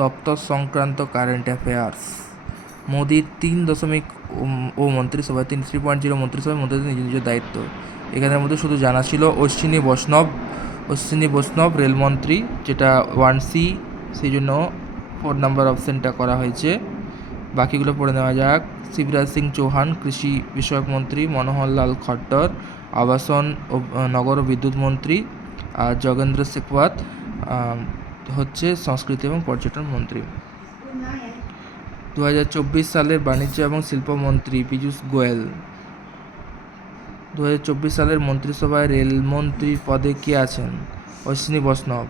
দপ্তর সংক্রান্ত current affairs. মোদির 3.0 ও মন্ত্রিসভায় 3.0 মন্ত্রিসভায় মন্ত্রীদের নিজ নিজ দায়িত্ব। এখানের মধ্যে শুধু জানা ছিল অশ্বিনী বৈষ্ণব রেলমন্ত্রী, যেটা 1C, সেই জন্য 4 নম্বর অপশানটা করা হয়েছে। বাকিগুলো পড়ে নেওয়া যাক। শিবরাজ সিং চৌহান কৃষি বিষয়ক মন্ত্রী, মনোহরলাল খট্টর আবাসন ও নগর ও বিদ্যুৎ মন্ত্রী, আর যোগেন্দ্র শেখাওয়াত হচ্ছে সংস্কৃতি এবং পর্যটন মন্ত্রী। 2024 সালের বাণিজ্য এবং শিল্পমন্ত্রী পীযূষ গোয়েল। 2024 সালের মন্ত্রিসভায় রেলমন্ত্রীর পদে কে আছেন? অশ্বিনী বৈষ্ণব।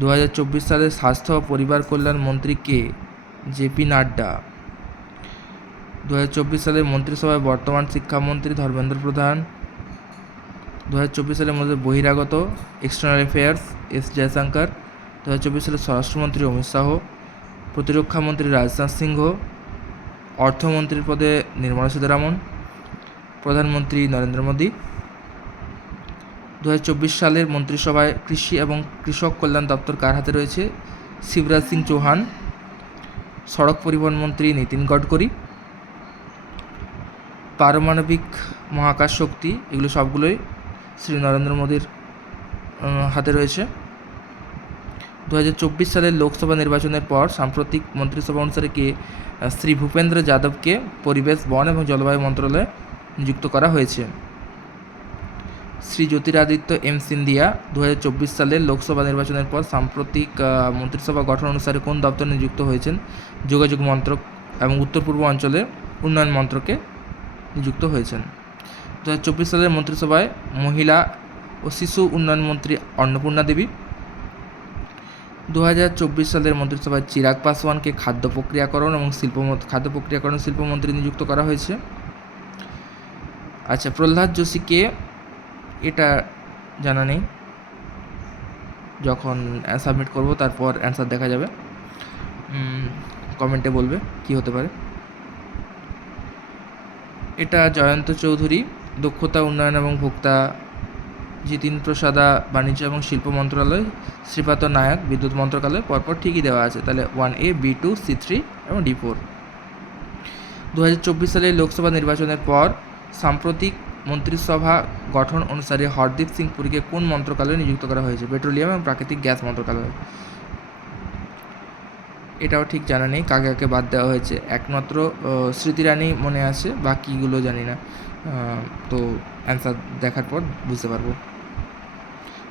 2024 সালের স্বাস্থ্য ও পরিবার কল্যাণ মন্ত্রী কে? জেপি নাড্ডা। 2024 সালের মন্ত্রিসভায় বর্তমান শিক্ষামন্ত্রী ধর্মেন্দ্র প্রধান। 2024 সালের মধ্যে বহিরাগত এক্সটার্নাল অ্যাফেয়ার্স এস জয়শঙ্কর। 2024 সালের স্বরাষ্ট্রমন্ত্রী অমিত শাহ। প্রতিরক্ষামন্ত্রী রাজনাথ সিংহ। অর্থমন্ত্রীর পদে নির্মলা সীতারামন। প্রধানমন্ত্রী নরেন্দ্র মোদী। 2024 সালের মন্ত্রিসভায় কৃষি এবং কৃষক কল্যাণ দপ্তর কার হাতে রয়েছে? শিবরাজ সিং চৌহান। সড়ক পরিবহন মন্ত্রী নীতিন গডকরি। পারমাণবিক মহাকাশ শক্তি, এগুলো সবগুলোই শ্রী নরেন্দ্র মোদীর হাতে রয়েছে। 2024 সালের লোকসভা নির্বাচনের পর সাম্প্রতিক মন্ত্রিসভা অনুসারে কে শ্রী ভূপেন্দ্র যাদবকে পরিবেশ, বন এবং জলবায়ু মন্ত্রণালয়ে নিযুক্ত করা হয়েছে। শ্রী জ্যোতিরাদিত্য এম সিন্ধিয়া 2024 সালের লোকসভা নির্বাচনের পর সাম্প্রতিক মন্ত্রিসভা গঠন অনুসারে কোন দপ্তরে নিযুক্ত হয়েছেন? যোগাযোগ মন্ত্রক এবং উত্তর পূর্ব অঞ্চলে উন্নয়ন মন্ত্রকে নিযুক্ত হয়েছেন। 2024 সালের মন্ত্রিসভায় মহিলা ও শিশু উন্নয়ন মন্ত্রী অন্নপূর্ণা দেবী। 2024 সালের মন্ত্রিসভায় চিরাগ পাসওয়ানকে খাদ্য প্রক্রিয়াকরণ শিল্পমন্ত্রী নিযুক্ত করা হয়েছে। আচ্ছা, প্রহ্লাদ যোশীকে, এটা জানা নেই, যখন সাবমিট করব তারপর অ্যান্সার দেখা যাবে। কমেন্টে বলবে কি হতে পারে। এটা জয়ন্ত চৌধুরী দক্ষতা উন্নয়ন এবং ভোক্তা, জিতিন প্রসাদা বাণিজ্য এবং শিল্প মন্ত্রণালয়, শ্রীপাদ নায়ক বিদ্যুৎ মন্ত্রণালয়, পরপর ঠিকই দেওয়া আছে, তাহলে 1A, B2, C3 এবং D4। 2024 সালের লোকসভা নির্বাচনের পর সাম্প্রতিক মন্ত্রিসভা গঠন অনুসারে হরদীপ সিং পুরীকে কোন মন্ত্রণালয়ে নিযুক্ত করা হয়েছে? পেট্রোলিয়াম এবং প্রাকৃতিক গ্যাস মন্ত্রণালয়। এটাও ঠিক জানা নেই কাকে কাকে বাদ দেওয়া হয়েছে, একমাত্র স্মৃতি ইরানি মনে আছে, বাকিগুলো জানি না। তো অ্যান্সার দেখার পর বুঝতে পারবো।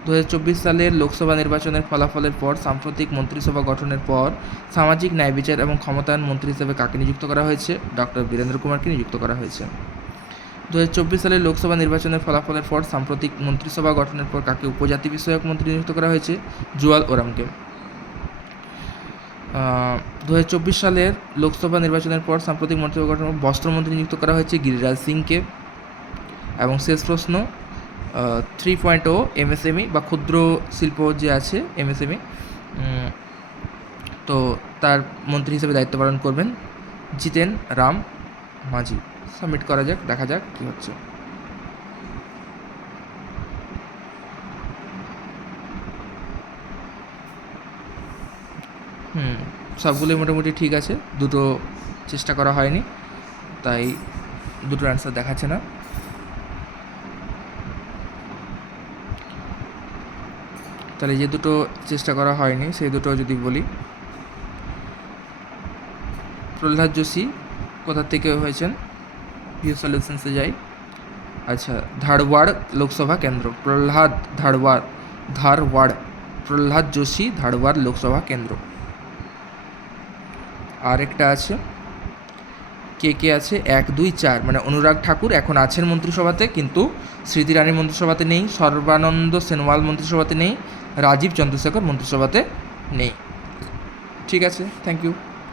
2024 সালের লোকসভা নির্বাচনের ফলাফলের পর সাম্প্রতিক মন্ত্রিসভা গঠনের পর সামাজিক ন্যায় বিচার এবং ক্ষমতায়ন মন্ত্রী হিসেবে কাকে নিযুক্ত করা হয়েছে? ডক্টর বীরেন্দ্র কুমারকে নিযুক্ত করা হয়েছে। 2024 সালের লোকসভা নির্বাচনের ফলাফলের পর সাম্প্রতিক মন্ত্রিসভা গঠনের পর কাকে উপজাতি বিষয়ক মন্ত্রী নিযুক্ত করা হয়েছে? জুয়াল ওরামকে। 2024 সালের লোকসভা নির্বাচনের পর সাম্প্রতিক মন্ত্রিসভা গঠনের পর বস্ত্রমন্ত্রী নিযুক্ত করা হয়েছে গিরিরাজ সিংকে। এবং শেষ প্রশ্ন, 3.0 MSME বা ক্ষুদ্র শিল্প যে আছে MSME, তো তার মন্ত্রী হিসেবে দায়িত্ব পালন করবেন জিতেন রাম মাঝি। সাবমিট করা যাক, দেখা যাক কী হচ্ছে। সবগুলোই মোটামুটি ঠিক আছে, দুটো চেষ্টা করা হয়নি, তাই দুটোর অ্যান্সার দেখাচ্ছে না। তাহলে যে দুটো চেষ্টা করা হয়নি সেই দুটো যদি বলি, প্রহ্লাদ যোশী কোথা থেকে হয়েছেন? ভিউ সলিউশনসে যাই। আচ্ছা, ধারওয়াড় লোকসভা কেন্দ্র, প্রহ্লাদ যোশী ধারওয়াড় লোকসভা কেন্দ্র। আরেকটা আছে, কে আছে 1, 2, 4, মানে অনুরাগ ঠাকুর এখন আছেন মন্ত্রিসভাতে, কিন্তু স্মৃতি ইরানি মন্ত্রিসভাতে নেই, সর্বানন্দ সোনোয়াল মন্ত্রিসভাতে নেই, রাজীব চন্দ্রশেখর মন্ত্রিসভাতে নেই। ঠিক আছে, থ্যাংক ইউ।